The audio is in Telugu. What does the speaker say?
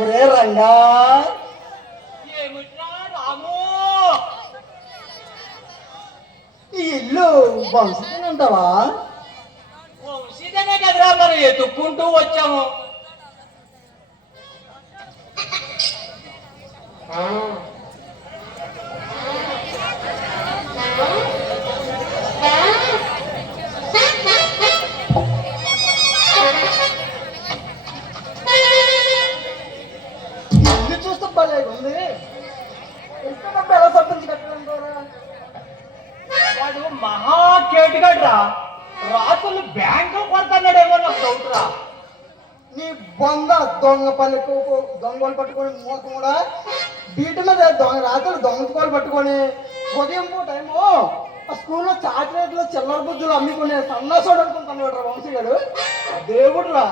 ఒరే రంగా, ఏమిట్రా రాము, ఈ ఇల్లు వంశీని ఉంటావా? వంశీదనే కదరా మనం ఎత్తుక్కుంటూ వచ్చాము. ఇల్లు చూస్తే భలే ఉంది. ఎంత డబ్బు ఎలా సంపాదించి కట్టడం? వాడు మహా కేటుగాడ్రా, రాత్రులు బ్యాంకు కొడతాడేమో నాకు డౌట్ రా. నీ బొంద దొంగ పల్లెకు దొంగలు పట్టుకొని మూకం కూడా బీటి మీద రాత్రి దొంగలు పట్టుకొని ఉదయం టైము ఆ స్కూల్లో చాక్లెట్లు చిల్లర బుద్ధులు అమ్ముకునే సన్నాసోడు అనుకుంటాను వంశీ గారు. దేవుడు రా.